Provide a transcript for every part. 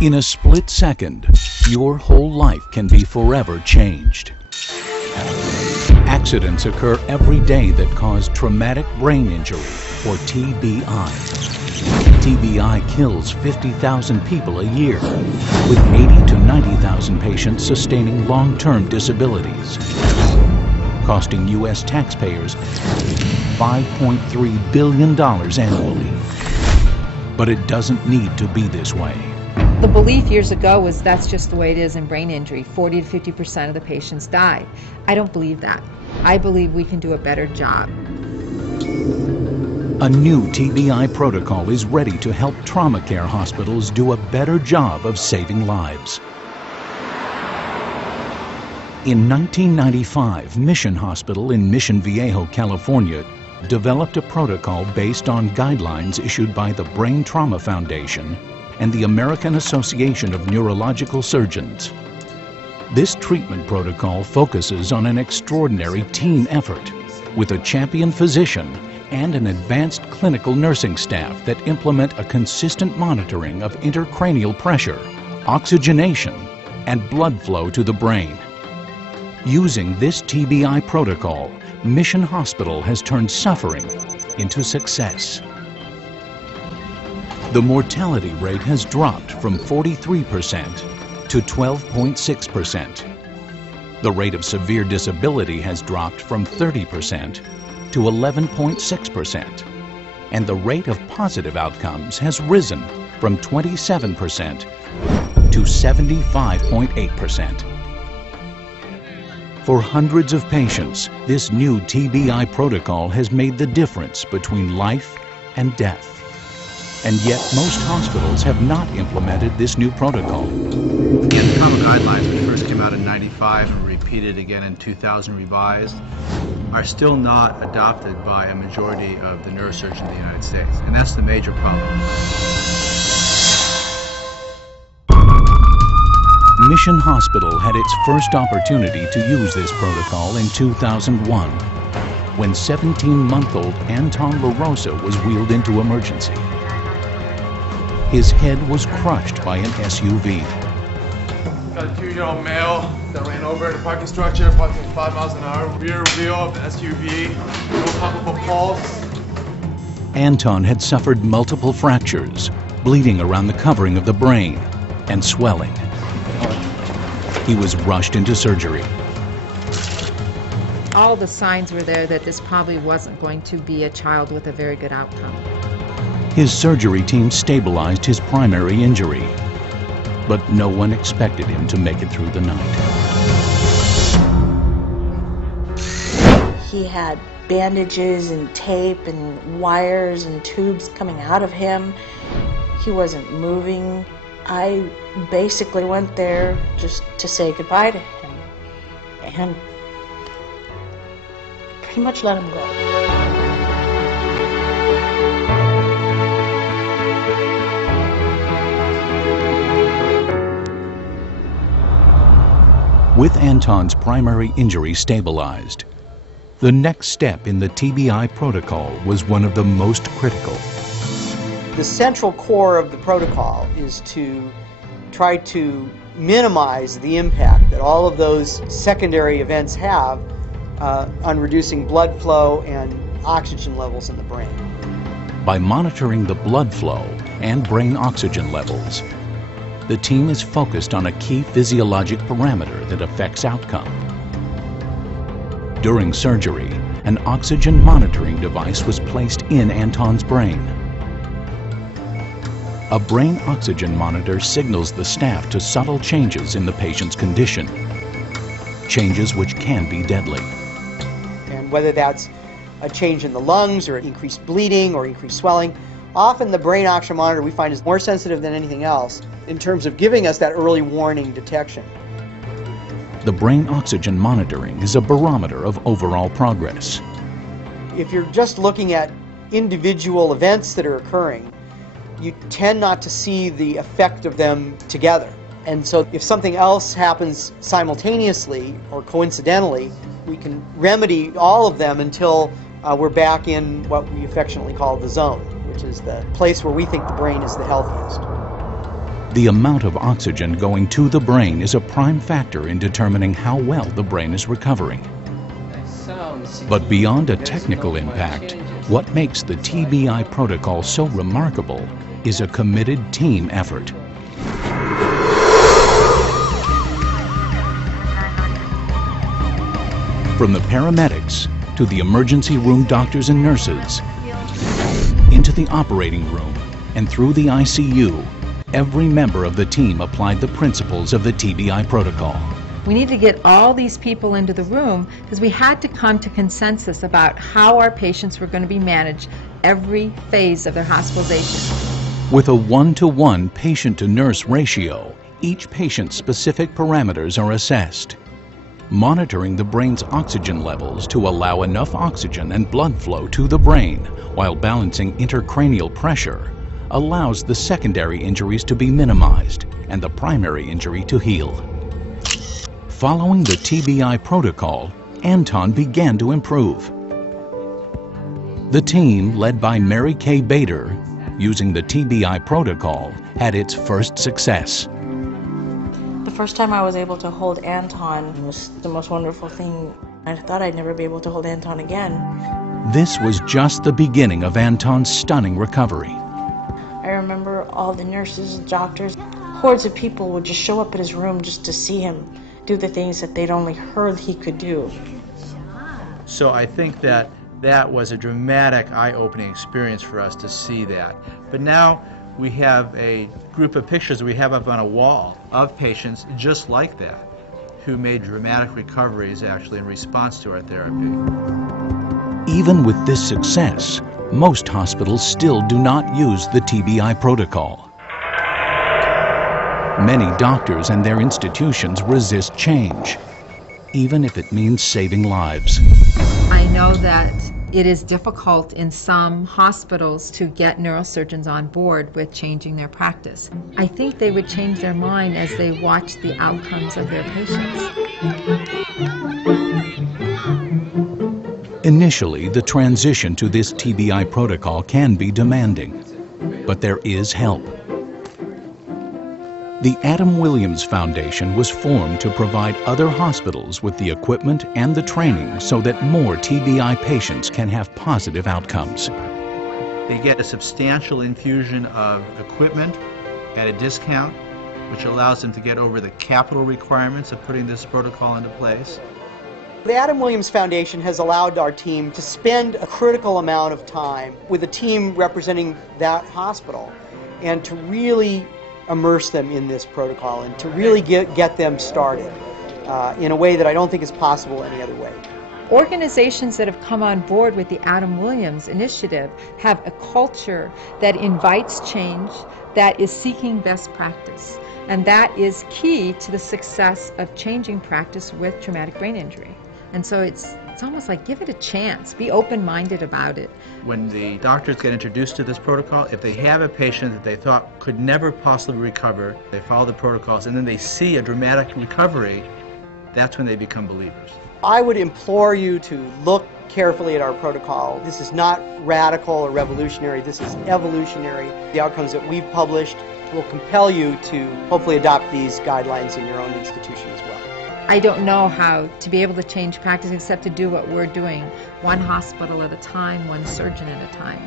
In a split second, your whole life can be forever changed. Accidents occur every day that cause traumatic brain injury, or TBI. TBI kills 50,000 people a year, with 80 to 90,000 patients sustaining long-term disabilities, costing U.S. taxpayers $5.3 billion annually. But it doesn't need to be this way. The belief years ago was that's just the way it is in brain injury. 40 to 50% of the patients die. I don't believe that. I believe we can do a better job. A new TBI protocol is ready to help trauma care hospitals do a better job of saving lives. In 1995, Mission Hospital in Mission Viejo, California, developed a protocol based on guidelines issued by the Brain Trauma Foundation and the American Association of Neurological Surgeons. This treatment protocol focuses on an extraordinary team effort with a champion physician and an advanced clinical nursing staff that implement a consistent monitoring of intracranial pressure, oxygenation, and blood flow to the brain. Using this TBI protocol, Mission Hospital has turned suffering into success. The mortality rate has dropped from 43% to 12.6%. The rate of severe disability has dropped from 30% to 11.6%. And the rate of positive outcomes has risen from 27% to 75.8%. For hundreds of patients, this new TBI protocol has made the difference between life and death. And yet most hospitals have not implemented this new protocol. Again, the trauma guidelines, which first came out in '95 and repeated again in 2000 revised, are still not adopted by a majority of the neurosurgeons in the United States. And that's the major problem. Mission Hospital had its first opportunity to use this protocol in 2001, when 17-month-old Anton LaRosa was wheeled into emergency. His head was crushed by an SUV. Got a 2-year-old male that ran over the parking structure, approximately 5 miles an hour. Rear wheel of the SUV, no palpable pulse. Anton had suffered multiple fractures, bleeding around the covering of the brain, and swelling. He was rushed into surgery. All the signs were there that this probably wasn't going to be a child with a very good outcome. His surgery team stabilized his primary injury, but no one expected him to make it through the night. He had bandages and tape and wires and tubes coming out of him. He wasn't moving. I basically went there just to say goodbye to him and pretty much let him go. With Anton's primary injury stabilized, the next step in the TBI protocol was one of the most critical. The central core of the protocol is to try to minimize the impact that all of those secondary events have on reducing blood flow and oxygen levels in the brain. By monitoring the blood flow and brain oxygen levels, the team is focused on a key physiologic parameter that affects outcome. During surgery, an oxygen monitoring device was placed in Anton's brain. A brain oxygen monitor signals the staff to subtle changes in the patient's condition, changes which can be deadly. And whether that's a change in the lungs or increased bleeding or increased swelling, often the brain oxygen monitor we find is more sensitive than anything else in terms of giving us that early warning detection. The brain oxygen monitoring is a barometer of overall progress. If you're just looking at individual events that are occurring, you tend not to see the effect of them together. And so if something else happens simultaneously or coincidentally, we can remedy all of them until we're back in what we affectionately call the zone, which is the place where we think the brain is the healthiest. The amount of oxygen going to the brain is a prime factor in determining how well the brain is recovering. But beyond a technical impact, what makes the TBI protocol so remarkable is a committed team effort. From the paramedics to the emergency room doctors and nurses, into the operating room and through the ICU, every member of the team applied the principles of the TBI protocol. We need to get all these people into the room because we had to come to consensus about how our patients were going to be managed every phase of their hospitalization. With a 1-to-1 patient-to-nurse ratio, each patient's specific parameters are assessed. Monitoring the brain's oxygen levels to allow enough oxygen and blood flow to the brain while balancing intracranial pressure allows the secondary injuries to be minimized and the primary injury to heal. Following the TBI protocol, Anton began to improve. The team, led by Mary Kay Bader, using the TBI protocol, had its first success. The first time I was able to hold Anton was the most wonderful thing. I thought I'd never be able to hold Anton again. This was just the beginning of Anton's stunning recovery. I remember all the nurses, doctors, hordes of people would just show up at his room just to see him do the things that they'd only heard he could do. So I think that that was a dramatic, eye-opening experience for us to see that. But now we have a group of pictures that we have up on a wall of patients just like that, who made dramatic recoveries actually in response to our therapy. Even with this success, most hospitals still do not use the TBI protocol. Many doctors and their institutions resist change, even if it means saving lives. I know that it is difficult in some hospitals to get neurosurgeons on board with changing their practice. I think they would change their mind as they watch the outcomes of their patients. Initially, the transition to this TBI protocol can be demanding, but there is help. The Adam Williams Foundation was formed to provide other hospitals with the equipment and the training so that more TBI patients can have positive outcomes. They get a substantial infusion of equipment at a discount, which allows them to get over the capital requirements of putting this protocol into place. The Adam Williams Foundation has allowed our team to spend a critical amount of time with a team representing that hospital and to really immerse them in this protocol and to really get them started in a way that I don't think is possible any other way. Organizations that have come on board with the Adam Williams Initiative have a culture that invites change, that is seeking best practice, and that is key to the success of changing practice with traumatic brain injury. And so it's almost like give it a chance, be open-minded about it. When the doctors get introduced to this protocol, if they have a patient that they thought could never possibly recover, they follow the protocols and then they see a dramatic recovery, that's when they become believers. I would implore you to look carefully at our protocol. This is not radical or revolutionary, this is evolutionary. The outcomes that we've published will compel you to hopefully adopt these guidelines in your own institution as well. I don't know how to be able to change practice except to do what we're doing, one hospital at a time, one surgeon at a time.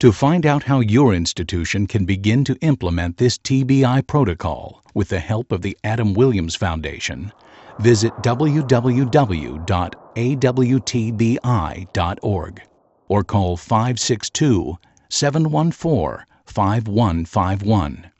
To find out how your institution can begin to implement this TBI protocol with the help of the Adam Williams Foundation, visit www.awtbi.org or call 562-714-5151.